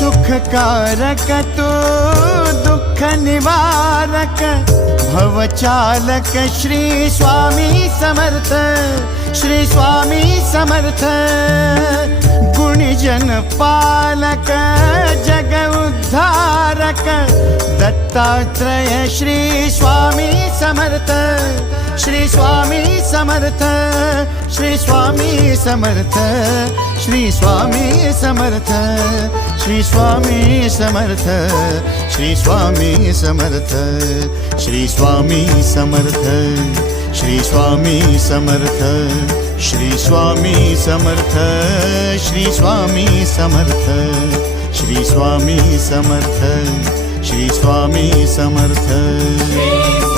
सुखकारक तू दुःख निवारक भवचालक श्री स्वामी समर्थ, श्री स्वामी समर्थ। गुणीजन पालक जग उद्धारक दत्तात्रेय श्री स्वामी समर्थ, श्री स्वामी समर्थ, श्री स्वामी समर्थ, श्री स्वामी समर्थ, श्री स्वामी समर्थ, श्री स्वामी समर्थ, श्री स्वामी समर्थ, श्री स्वामी समर्थ, श्री स्वामी समर्थ, श्री स्वामी समर्थ, श्री स्वामी समर्थ, श्री स्वामी समर्थ।